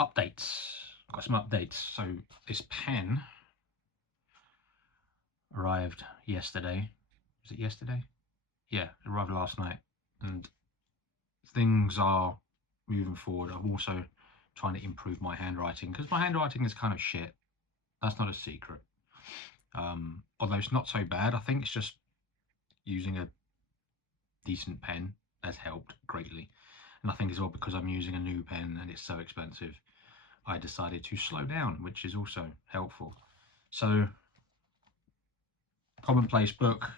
updates. I've got some updates. So this pen arrived yesterday. Was it yesterday? Yeah, it arrived last night. And things are moving forward. I'm also trying to improve my handwriting because my handwriting is kind of shit. That's not a secret. Although it's not so bad. I think it's just using a decent pen has helped greatly. And I think as well because I'm using a new pen and it's so expensive, I decided to slow down, which is also helpful. So, commonplace book,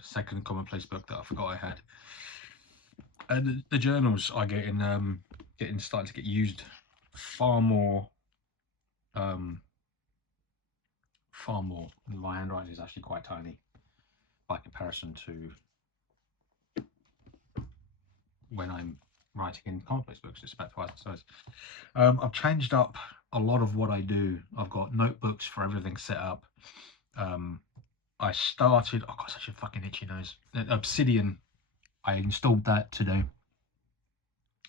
second commonplace book that I forgot I had. And the journals are getting starting to get used far more. Far more. My handwriting is actually quite tiny by comparison to when I'm writing in commonplace books. It's about twice the size. I've changed up a lot of what I do. I've got notebooks for everything set up. I started. I've got such a fucking itchy nose. Obsidian. I installed that today.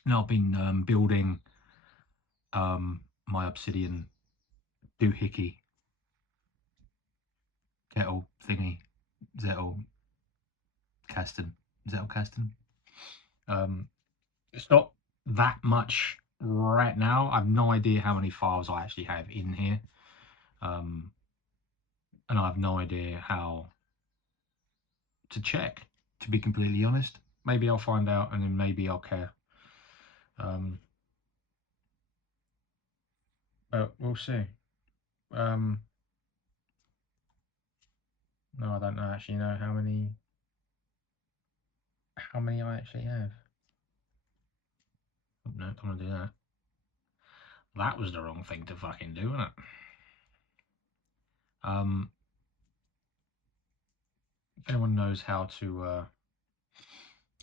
Now I've been building my Obsidian doohickey kettle thingy. Zettelkasten. Zettelkasten. It's not that much right now. I have no idea how many files I actually have in here. And I have no idea how to check, to be completely honest. Maybe I'll find out and then maybe I'll care. But we'll see. No, I don't actually know how many I actually have. Oh, no, don't want to do that. That was the wrong thing to fucking do, wasn't it? If anyone knows how to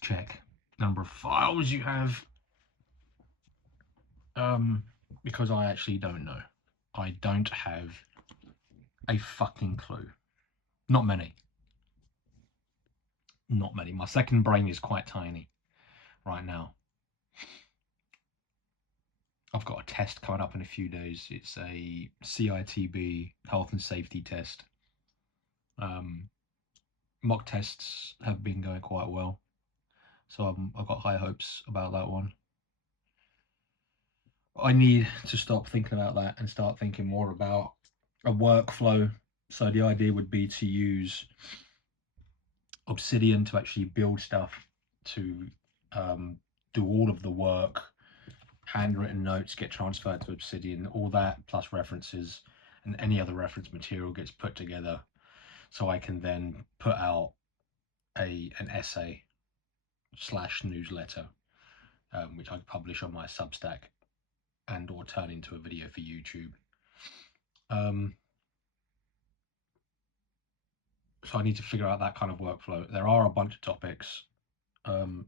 check number of files you have, because I actually don't know. I don't have a fucking clue. Not many. Not many. My second brain is quite tiny right now. I've got a test coming up in a few days. It's a CITB health and safety test. Mock tests have been going quite well, so I've got high hopes about that one. I need to stop thinking about that and start thinking more about a workflow. So the idea would be to use Obsidian to actually build stuff, to do all of the work, handwritten notes get transferred to Obsidian, all that plus references and any other reference material gets put together, so I can then put out an essay / newsletter, which I publish on my Substack and or turn into a video for YouTube. So I need to figure out that kind of workflow. There are a bunch of topics. I've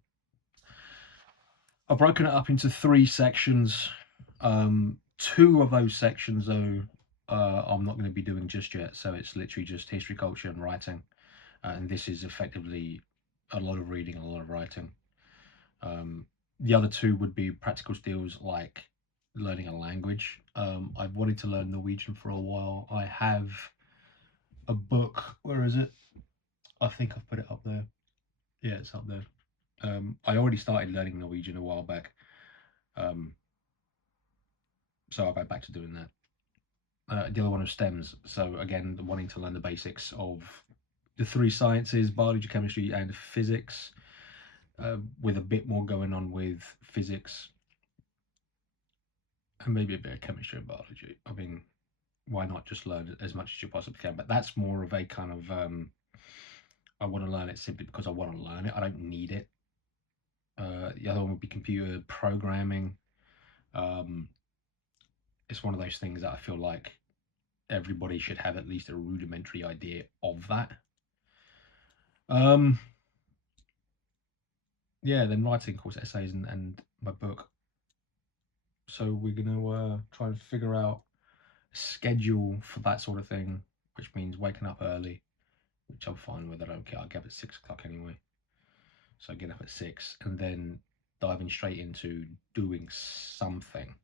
broken it up into 3 sections. 2 of those sections, though, I'm not going to be doing just yet. So it's literally just history, culture, and writing. And this is effectively a lot of reading and a lot of writing. The other 2 would be practical skills like learning a language. I've wanted to learn Norwegian for a while. I have a book. Where is it? I think I've put it up there. Yeah, it's up there. I already started learning Norwegian a while back. So I'll go back to doing that. The other one was STEMs. So again, wanting to learn the basics of the 3 sciences, biology, chemistry, and physics, with a bit more going on with physics and maybe a bit of chemistry and biology. I mean, why not just learn as much as you possibly can? But that's more of a kind of, I want to learn it simply because I want to learn it. I don't need it. The other one would be computer programming. It's one of those things that I feel like everybody should have at least a rudimentary idea of that. Yeah, then writing, of course, essays and my book. So we're gonna try and figure out a schedule for that sort of thing, which means waking up early, which I'm fine with. I don't care. I'll get up at 6 o'clock anyway. So I get up at 6 and then diving straight into doing something.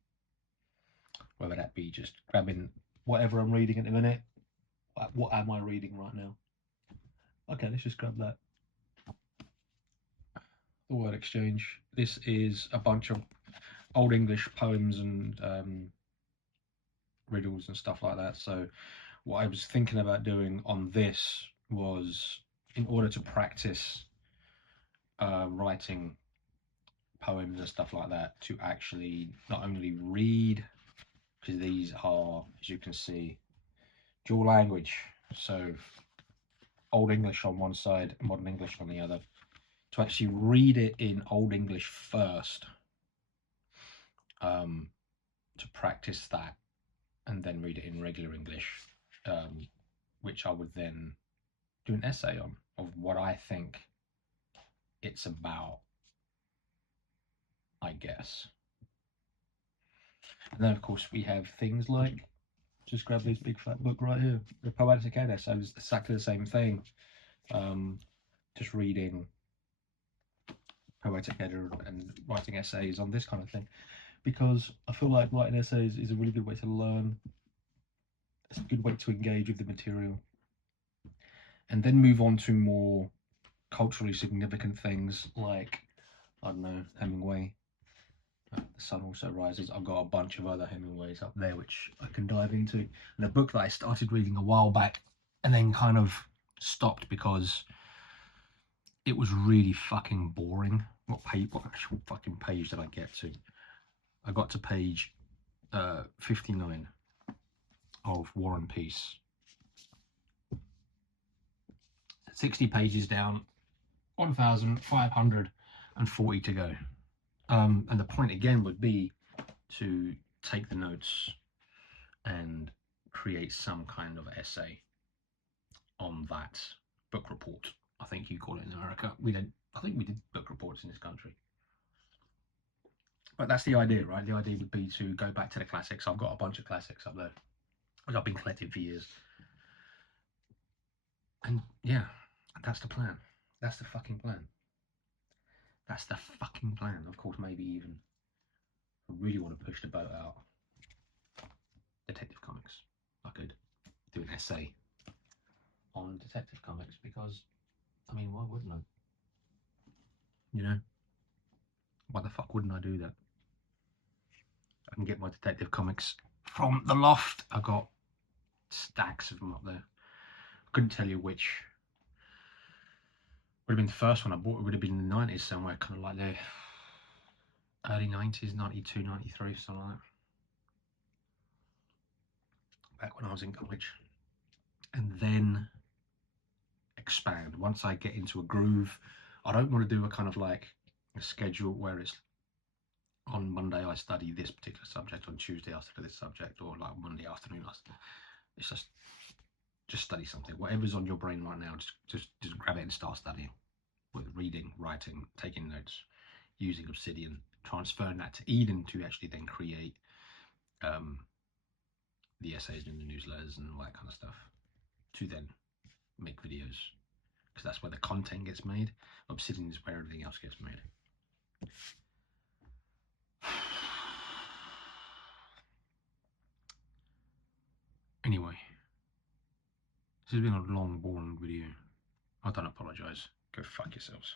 whether that be just grabbing whatever I'm reading at the minute. What am I reading right now? Okay, let's just grab that. The Word Exchange. This is a bunch of Old English poems and riddles and stuff like that. So what I was thinking about doing on this was, in order to practice writing poems and stuff like that, to actually not only read, because these are, as you can see, dual language. So Old English on one side, Modern English on the other. To actually read it in Old English first, to practice that, and then read it in regular English, which I would then do an essay on, of what I think it's about, I guess. And then, of course, we have things like, just grab this big fat book right here, the Poetic Ed Essays, exactly the same thing. Just reading Poetic Ed and writing essays on this kind of thing, because I feel like writing essays is a really good way to learn. It's a good way to engage with the material, and then move on to more culturally significant things like, I don't know, Hemingway. The Sun Also Rises. I've got a bunch of other Hemingways up there which I can dive into. And a book that I started reading a while back and then kind of stopped because it was really fucking boring. What actual fucking page did I get to? I got to page 59 of War and Peace. 60 pages down, 1,540 to go. And the point again would be to take the notes and create some kind of essay on that book report. I think you call it in America. We don't. I think we did book reports in this country. But that's the idea, right? The idea would be to go back to the classics. I've got a bunch of classics up there, which I've been collecting for years. And yeah, that's the plan. That's the fucking plan. That's the fucking plan. Of course, maybe even, I really want to push the boat out, Detective Comics. I could do an essay on Detective Comics, because, I mean, why wouldn't I? You know, why the fuck wouldn't I do that? I can get my Detective Comics from the loft. I got stacks of them up there. I couldn't tell you which would have been the first one I bought. It would have been in the 90s somewhere, kind of like the early 90s, 92, 93, something like that. Back when I was in college. And then expand. Once I get into a groove, I don't want to do a kind of like a schedule where it's on Monday I study this particular subject, on Tuesday I study this subject, or like Monday afternoon it's just study something. Whatever's on your brain right now, just grab it and start studying. With reading, writing, taking notes, using Obsidian, transferring that to Eden to actually then create the essays and the newsletters and all that kind of stuff, to then make videos, because that's where the content gets made. Obsidian is where everything else gets made. Anyway, this has been a long, boring video. I don't apologise. Go fuck yourselves.